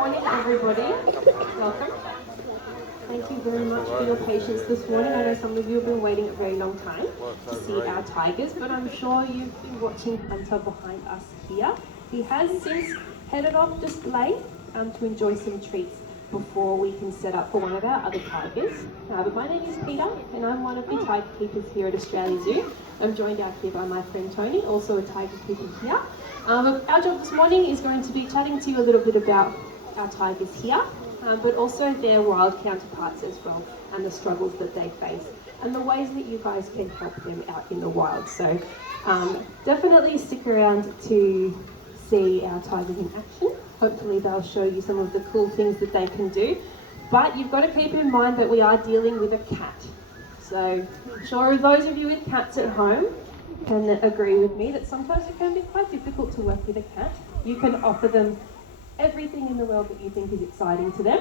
morning, everybody. Welcome. Thank you very much for your patience this morning. I know some of you have been waiting a very long time to see our tigers, but I'm sure you've been watching Hunter behind us here. He has since headed off display to enjoy some treats before we can set up for one of our other tigers. But my name is Peter, and I'm one of the tiger keepers here at Australia Zoo. I'm joined out here by my friend Tony, also a tiger keeper here. Our job this morning is going to be chatting to you a little bit about our tigers here, but also their wild counterparts as well, and the struggles that they face, and the ways that you guys can help them out in the wild. So definitely stick around to see our tigers in action. Hopefully they'll show you some of the cool things that they can do. But you've got to keep in mind that we are dealing with a cat. So I'm sure those of you with cats at home can agree with me that sometimes it can be quite difficult to work with a cat. You can offer them everything in the world that you think is exciting to them,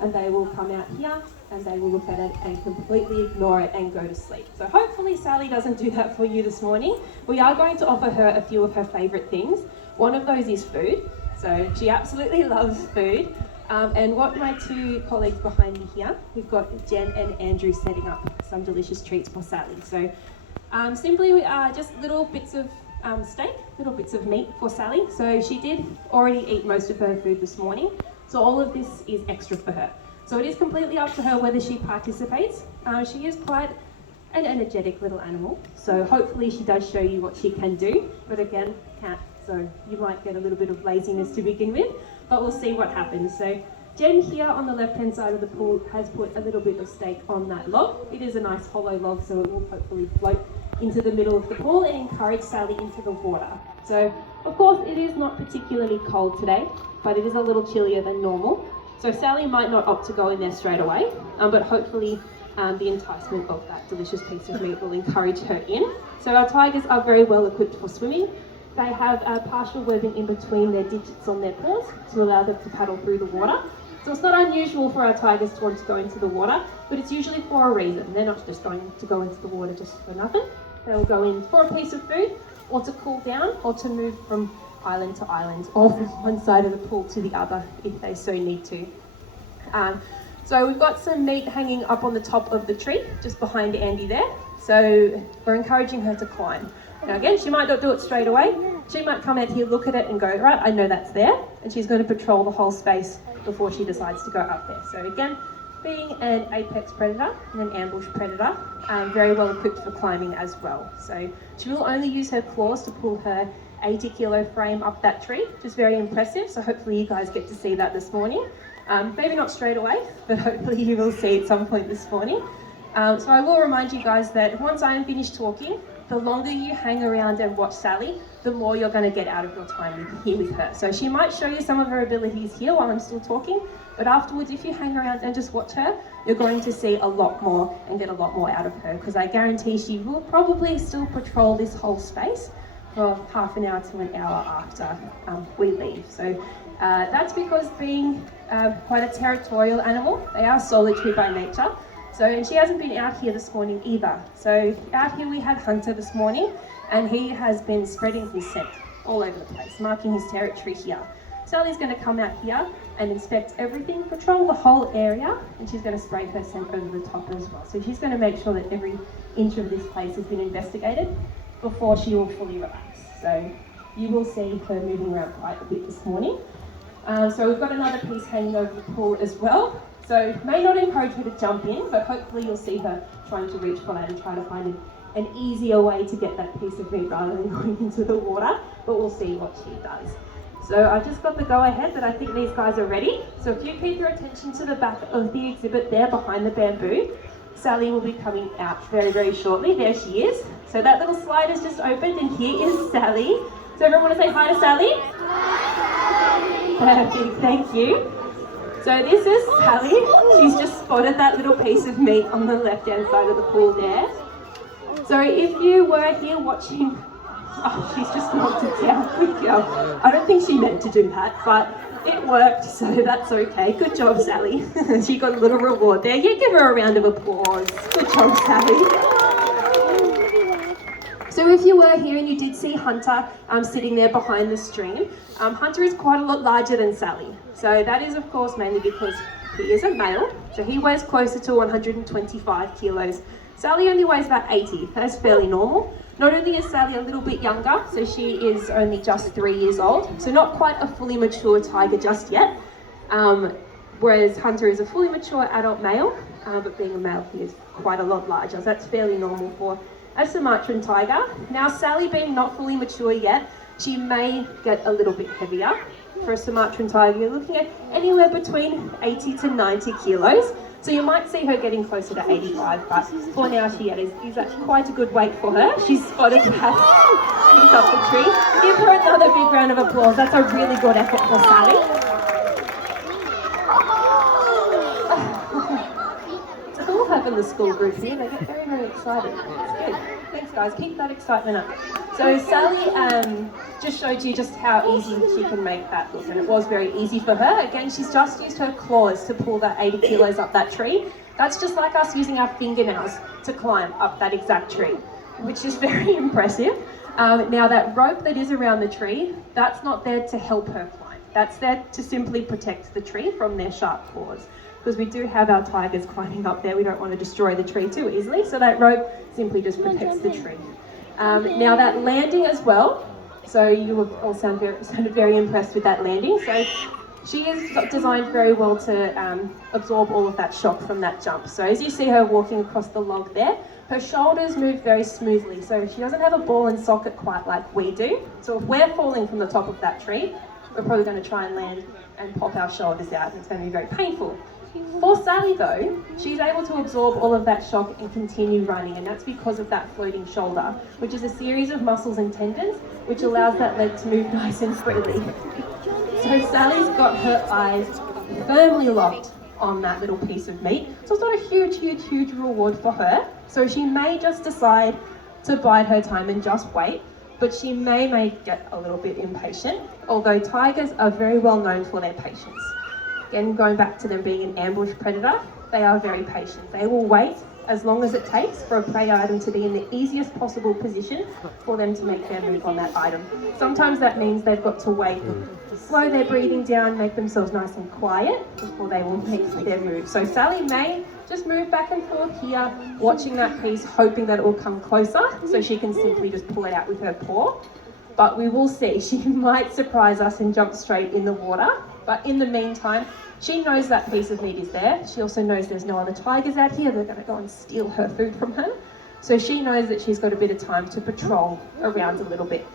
and they will come out here and they will look at it and completely ignore it and go to sleep. So hopefully Sally doesn't do that for you this morning. We are going to offer her a few of her favourite things. One of those is food. So she absolutely loves food. And what my two colleagues behind me here, we've got Jen and Andrew setting up some delicious treats for Sally. So simply we are just little bits of steak, little bits of meat for Sally. So she did already eat most of her food this morning. So all of this is extra for her. So it is completely up to her whether she participates. She is quite an energetic little animal. So hopefully she does show you what she can do. But again, cat. So you might get a little bit of laziness to begin with, but we'll see what happens. So Jen here on the left-hand side of the pool has put a little bit of steak on that log. It is a nice hollow log, so it will hopefully float into the middle of the pool and encourage Sally into the water. So of course it is not particularly cold today, but it is a little chillier than normal. So Sally might not opt to go in there straight away, but hopefully the enticement of that delicious piece of meat will encourage her in. So our tigers are very well equipped for swimming. They have a partial webbing in between their digits on their paws to allow them to paddle through the water. So it's not unusual for our tigers to want to go into the water, but it's usually for a reason. They're not just going to go into the water just for nothing. They will go in for a piece of food, or to cool down, or to move from island to island, or from one side of the pool to the other if they so need to. So we've got some meat hanging up on the top of the tree, just behind Andy there. So we're encouraging her to climb. Now again, she might not do it straight away. She might come out here, look at it and go, right, I know that's there. And she's going to patrol the whole space before she decides to go up there. So again, being an apex predator and an ambush predator, very well equipped for climbing as well. So she will only use her claws to pull her 80-kilo frame up that tree, which is very impressive. So hopefully you guys get to see that this morning. Maybe not straight away, but hopefully you will see at some point this morning. So I will remind you guys that once I am finished talking, the longer you hang around and watch Sally, the more you're going to get out of your time here with her. So she might show you some of her abilities here while I'm still talking, but afterwards, if you hang around and just watch her, you're going to see a lot more and get a lot more out of her, because I guarantee she will probably still patrol this whole space for half an hour to an hour after we leave. So that's because being quite a territorial animal, they are solitary by nature. So, and she hasn't been out here this morning either. So out here we had Hunter this morning, and he has been spreading his scent all over the place, marking his territory here. Sally's going to come out here and inspect everything, patrol the whole area, and she's going to spray her scent over the top as well. So she's going to make sure that every inch of this place has been investigated before she will fully relax. So you will see her moving around quite a bit this morning. So we've got another piece hanging over the pool as well. So may not encourage her to jump in, but hopefully you'll see her trying to reach for that and try to find an easier way to get that piece of meat rather than going into the water, but we'll see what she does. So I've just got the go ahead that I think these guys are ready. So if you keep your attention to the back of the exhibit there behind the bamboo, Sally will be coming out very, very shortly. There she is. So that little slide has just opened, and here is Sally. So everyone want to say hi to Sally? Hi. Perfect, thank you. So this is Sally. She's just spotted that little piece of meat on the left-hand side of the pool there. So if you were here watching, oh, she's just knocked it down. Good girl. I don't think she meant to do that, but it worked, so that's okay. Good job, Sally. She got a little reward there. Yeah, give her a round of applause. Good job, Sally. So if you were here and you did see Hunter sitting there behind the stream, Hunter is quite a lot larger than Sally. So that is of course mainly because he is a male, so he weighs closer to 125 kilos. Sally only weighs about 80, that's fairly normal. Not only is Sally a little bit younger, so she is only just 3 years old, so not quite a fully mature tiger just yet, whereas Hunter is a fully mature adult male, but being a male he is quite a lot larger, so that's fairly normal for a Sumatran tiger. Now Sally being not fully mature yet, she may get a little bit heavier. For a Sumatran tiger, you're looking at anywhere between 80 to 90 kilos. So you might see her getting closer to 85, but for now she is actually quite a good weight for her. She's spotted that piece up the tree. Give her another big round of applause. That's a really good effort for Sally. It's cool having the school group here. They get very, very excited. It's good. Thanks guys, keep that excitement up. So Sally just showed you just how easy she can make that look, and it was very easy for her. Again, she's just used her claws to pull that 80 kilos up that tree. That's just like us using our fingernails to climb up that exact tree, which is very impressive. Now that rope that is around the tree, that's not there to help her climb. That's there to simply protect the tree from their sharp claws. Because we do have our tigers climbing up there, we don't want to destroy the tree too easily, so that rope simply just protects the tree. Now that landing as well, so you will all sounded very impressed with that landing. So she is designed very well to absorb all of that shock from that jump. So as you see her walking across the log there, her shoulders move very smoothly. So she doesn't have a ball and socket quite like we do. So if we're falling from the top of that tree, we're probably going to try and land and pop our shoulders out. It's going to be very painful. For Sally though, she's able to absorb all of that shock and continue running, and that's because of that floating shoulder, which is a series of muscles and tendons which allows that leg to move nice and freely. So Sally's got her eyes firmly locked on that little piece of meat, so it's not a huge reward for her. So she may just decide to bide her time and just wait, but she may get a little bit impatient, although tigers are very well known for their patience. Again, going back to them being an ambush predator, they are very patient. They will wait as long as it takes for a prey item to be in the easiest possible position for them to make their move on that item. Sometimes that means they've got to wait, slow their breathing down, make themselves nice and quiet before they will make their move. So Sally may just move back and forth here, watching that piece, hoping that it will come closer, so she can simply just pull it out with her paw. But we will see, she might surprise us and jump straight in the water. But in the meantime, she knows that piece of meat is there. She also knows there's no other tigers out here. They're going to go and steal her food from her. So she knows that she's got a bit of time to patrol around a little bit.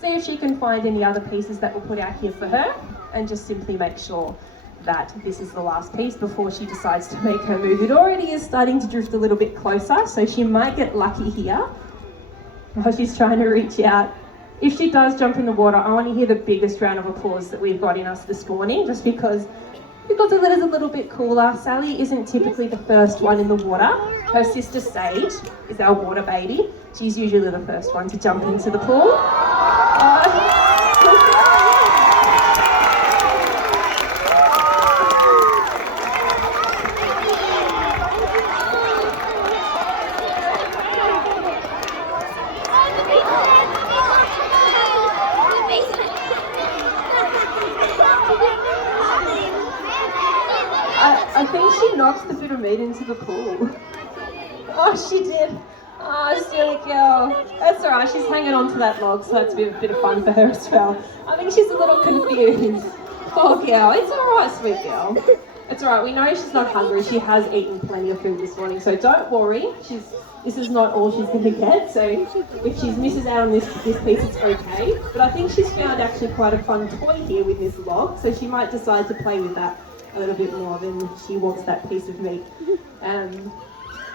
See if she can find any other pieces that we'll put out here for her, and just simply make sure that this is the last piece before she decides to make her move. It already is starting to drift a little bit closer, so she might get lucky here while she's trying to reach out. If she does jump in the water, I want to hear the biggest round of applause that we've got in us this morning, just because it is a little bit cooler. Sally isn't typically the first one in the water. Her sister Sage is our water baby. She's usually the first one to jump into the pool. I think she knocked the bit of meat into the pool. Oh, she did. Oh, silly girl. That's all right, she's hanging on to that log, so that's a bit of fun for her as well. I think she's a little confused. Poor girl. It's all right, sweet girl. It's all right, we know she's not hungry. She has eaten plenty of food this morning, so don't worry. This is not all she's going to get, so if she misses out on this piece, it's okay. But I think she's found actually quite a fun toy here with this log, so she might decide to play with that a little bit more than she wants that piece of meat.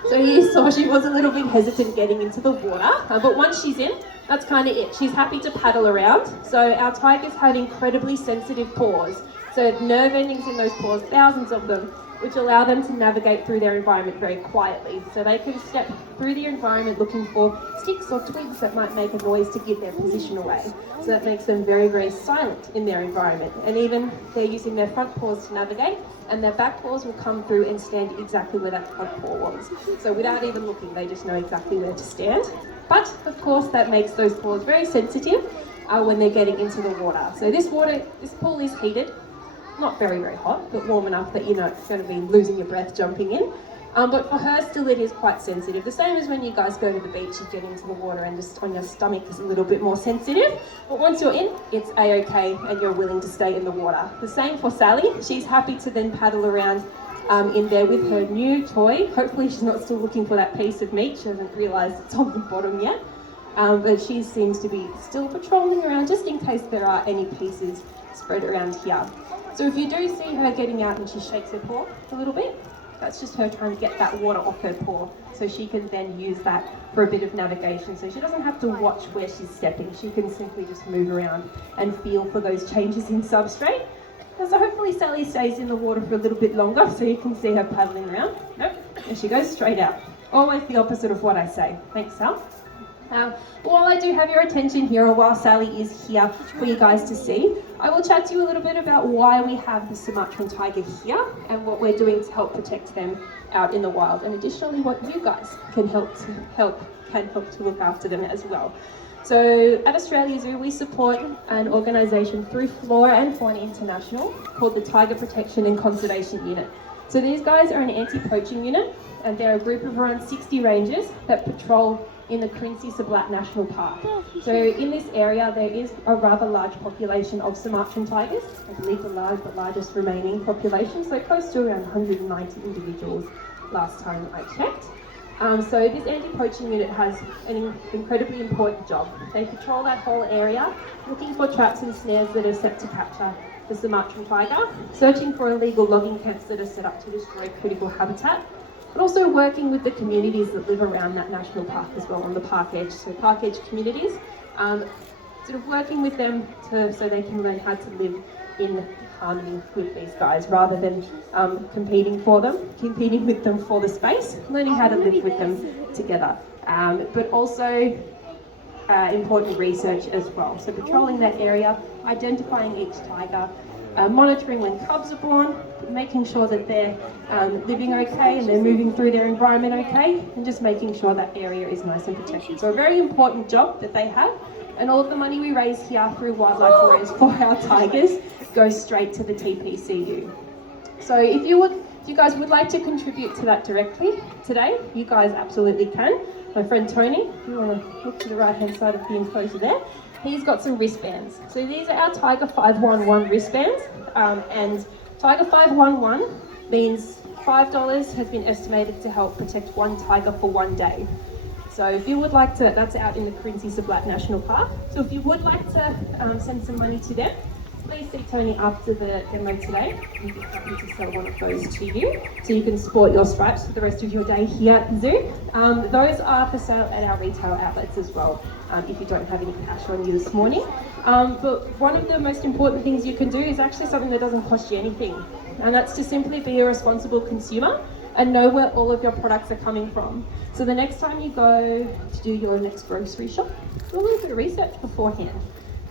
So you saw she was a little bit hesitant getting into the water, but once she's in, that's kind of it. She's happy to paddle around. So our tigers have incredibly sensitive paws. So nerve endings in those paws, thousands of them. which allow them to navigate through their environment very quietly. So they can step through the environment looking for sticks or twigs that might make a noise to give their position away. So that makes them very, very silent in their environment. And even they're using their front paws to navigate, and their back paws will come through and stand exactly where that front paw was. So without even looking, they just know exactly where to stand. But of course, that makes those paws very sensitive when they're getting into the water. So this pool is heated, not very, very hot, but warm enough that you know it's going to be losing your breath jumping in. But for her, still it is quite sensitive. The same as when you guys go to the beach, you get into the water and just on your stomach is a little bit more sensitive. But once you're in, it's a-okay and you're willing to stay in the water. The same for Sally. She's happy to then paddle around in there with her new toy. Hopefully she's not still looking for that piece of meat. She hasn't realised it's on the bottom yet. But she seems to be still patrolling around just in case there are any pieces spread around here. So if you do see her getting out and she shakes her paw a little bit, that's just her trying to get that water off her paw so she can then use that for a bit of navigation. So she doesn't have to watch where she's stepping. She can simply just move around and feel for those changes in substrate. And so hopefully Sally stays in the water for a little bit longer so you can see her paddling around. Nope, and she goes straight out. Always the opposite of what I say. Thanks, Sal. While I do have your attention here, or while Sally is here for you guys to see, I will chat to you a little bit about why we have the Sumatran tiger here and what we're doing to help protect them out in the wild, and additionally what you guys can help to look after them as well. So at Australia Zoo, we support an organisation through Flora and Fauna International called the Tiger Protection and Conservation Unit. So these guys are an anti-poaching unit, and they're a group of around 60 rangers that patrol in the Kerinci-Seblat National Park. So in this area there is a rather large population of Sumatran tigers, I believe the largest remaining population, so close to around 190 individuals last time I checked. So this anti-poaching unit has an incredibly important job. They patrol that whole area, looking for traps and snares that are set to capture the Sumatran tiger, searching for illegal logging camps that are set up to destroy critical habitat, but also working with the communities that live around that national park as well, on the park edge. So park edge communities, sort of working with them so they can learn how to live in harmony with these guys rather than competing with them for the space, learning how to live with them together. But also important research as well. So patrolling that area, identifying each tiger, monitoring when cubs are born, making sure that they're living okay and they're moving through their environment okay, and just making sure that area is nice and protected. So a very important job that they have, and all of the money we raise here through Wildlife Warriors for our tigers goes straight to the TPCU. So if you guys would like to contribute to that directly today, you guys absolutely can. My friend Tony, if you want to look to the right hand side of the enclosure there, he's got some wristbands. So these are our Tiger 511 wristbands, and Tiger 511 means $5 has been estimated to help protect one tiger for one day. So if you would like to, that's out in the Kerinci-Seblat National Park. So if you would like to send some money to them, please see Tony after the demo today. We'd be happy to sell one of those to you, so you can sport your stripes for the rest of your day here at the zoo. Those are for sale at our retail outlets as well, if you don't have any cash on you this morning. But one of the most important things you can do is actually something that doesn't cost you anything, and that's to simply be a responsible consumer and know where all of your products are coming from. So the next time you go to do your next grocery shop, do a little bit of research beforehand.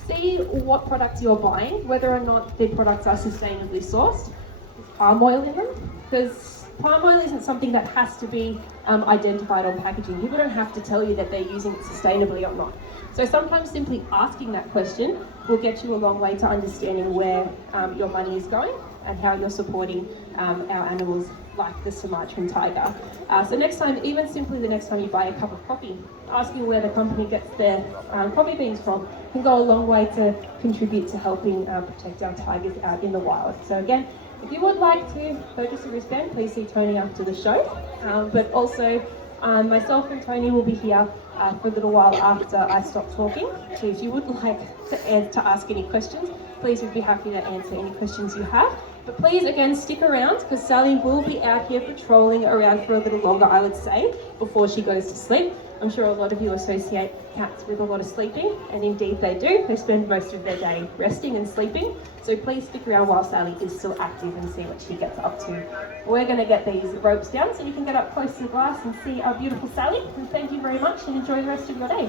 See what products you're buying, whether or not the products are sustainably sourced. Is palm oil in them? Because palm oil isn't something that has to be identified on packaging. People don't have to tell you that they're using it sustainably or not. So sometimes simply asking that question will get you a long way to understanding where your money is going and how you're supporting our animals like the Sumatran tiger. So next time, even simply the next time you buy a cup of coffee, asking where the company gets their coffee beans from can go a long way to contribute to helping protect our tigers out in the wild. So again, if you would like to purchase a wristband, please see Tony after the show. But also, myself and Tony will be here for a little while after I stop talking. So if you would like to ask any questions, please we'd be happy to answer any questions you have. But please, again, stick around because Sally will be out here patrolling around for a little longer, I would say, before she goes to sleep. I'm sure a lot of you associate cats with a lot of sleeping, and indeed they do. They spend most of their day resting and sleeping, so please stick around while Sally is still active and see what she gets up to. We're going to get these ropes down so you can get up close to the glass and see our beautiful Sally, and thank you very much and enjoy the rest of your day.